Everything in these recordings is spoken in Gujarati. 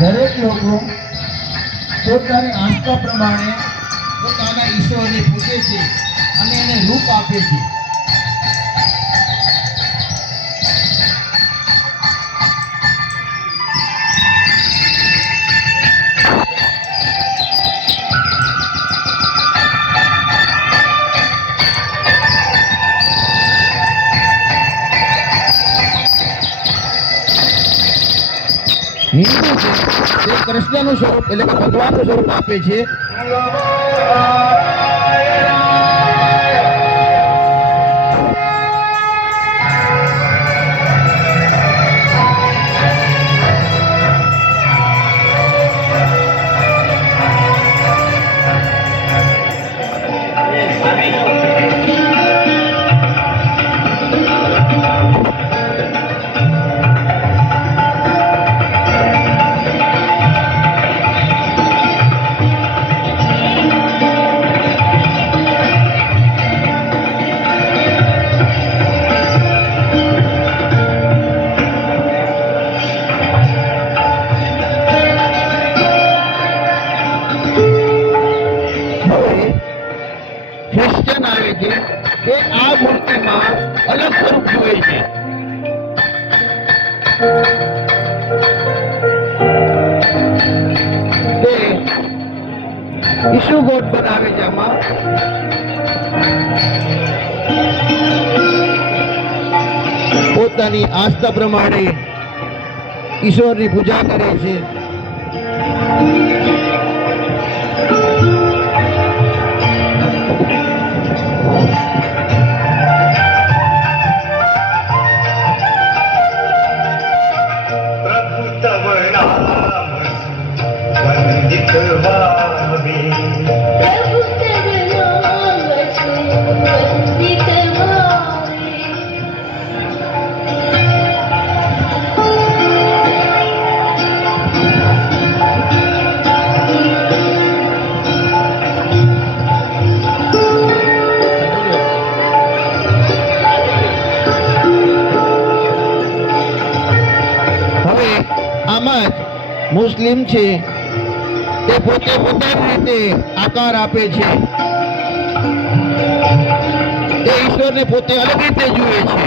દરેક લોકો પોતાની આસ્થા પ્રમાણે પોતાના ઈશ્વરને પૂજે છે અને એને રૂપ આપે છે. હિન્દુ છે તે કૃષ્ણનું સ્વરૂપ એટલે કે ભગવાનનું સ્વરૂપ આપે છે. ક્રિશ્ચન આવે છે તે આ મૂર્તિમાં અલગ સ્વરૂપ જુએ છે. તે ઈસુ ગોડ બનાવે છે. આમાં પોતાની આસ્થા પ્રમાણે ઈશ્વરની પૂજા કરે છે. મુસ્લિમ છે તે પોતે પોતાની રીતે આકાર આપે છે. તે ઈશ્વરને પોતે અલગ રીતે જુએ છે.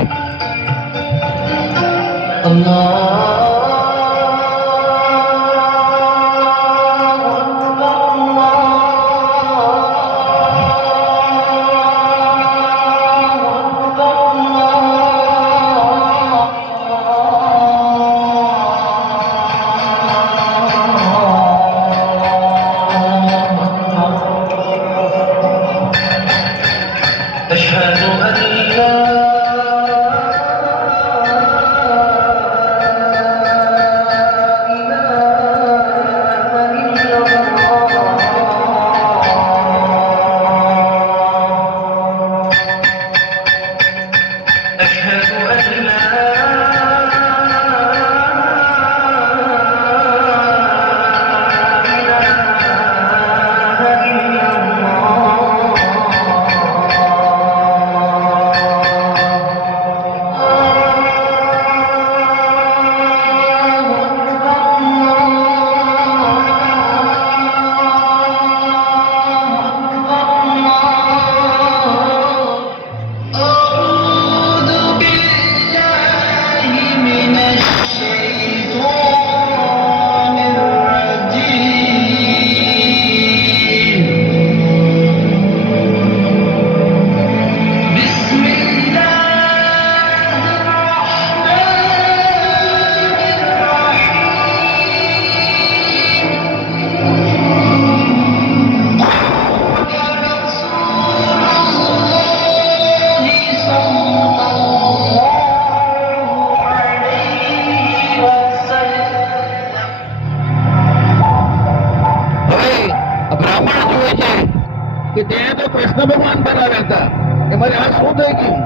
કે તેને તો કૃષ્ણ ભગવાન બનાવ્યા હતા કે મારે આ શું થઈ ગયું,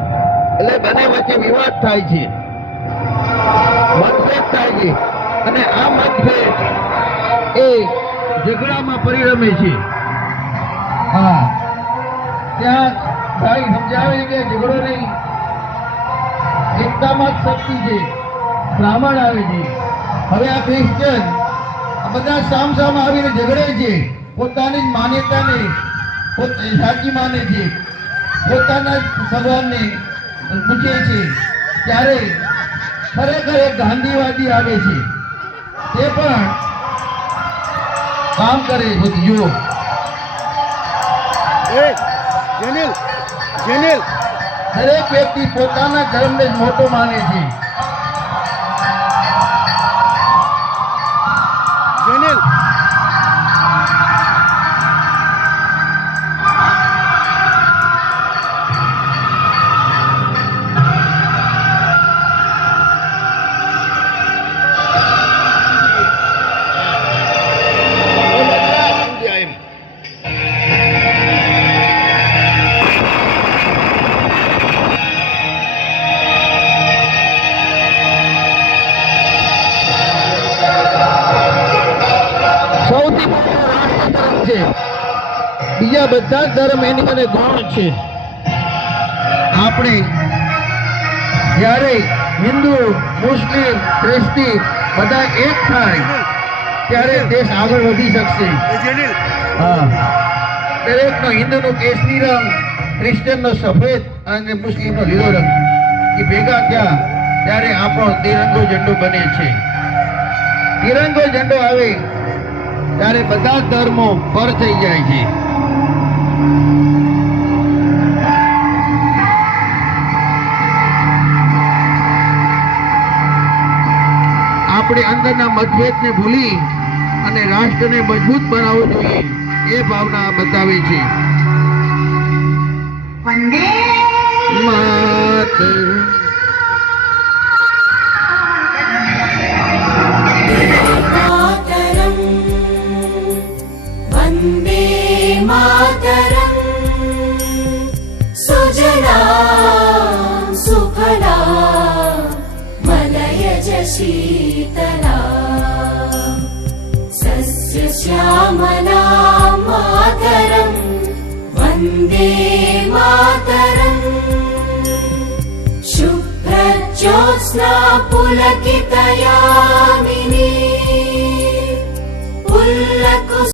એટલે બંને વચ્ચે વિવાદ થાય છે, મતભેદ થાય છે અને આ મતભેદ એ ઝઘડામાં પરિણમે છે. હા, ત્યાં ભાઈ સમજાવે કે ઝઘડો નહીં, એકતામાં જ શક્તિ છે. બ્રાહ્મણ આવે છે. હવે આ ક્રિશ્ચન આ બધા સામ આવીને ઝઘડે છે, પોતાની જ માન્યતાને સાચી માને છે, પોતાના જ ભગવાનને પૂછે છે. ત્યારે ખરેખર એક ગાંધીવાદી આવે છે, તે પણ કામ કરે છે. જુઓ, દરેક વ્યક્તિ પોતાના ધર્મને જ મોટો માને છે. સૌથી મોટો રાષ્ટ્ર ધર્મ છે. બીજા બધા જ ધર્મ એની મને ગૌણ છે. આપણે જ્યારે હિન્દુ, મુસ્લિમ, ખ્રિસ્તી બધા એક થાય ત્યારે દેશ આગળ વધી શકશે. હા, દરેકનો હિન્દુનો કેસરી રંગ, ક્રિશ્ચિયનનો સફેદ અને મુસ્લિમનો લીલો રંગ એ ભેગા થયા ત્યારે આપણો તિરંગો ઝંડો બને છે. તિરંગો ઝંડો આવે ત્યારે બધા ધર્મો પર થઈ જાય છે. આપણે અંદરના મતભેદને ભૂલી અને રાષ્ટ્રને મજબૂત બનાવવું જોઈએ એ ભાવના બતાવે છે. વંદે માતરમ. वन्दे मातरम् सुजलां सुफलां मलयज शीतलां सस्यश्यामलां मातरम् वन्दे मातरम् शुभ्रज्योत्स्ना पुलकितयामिनीं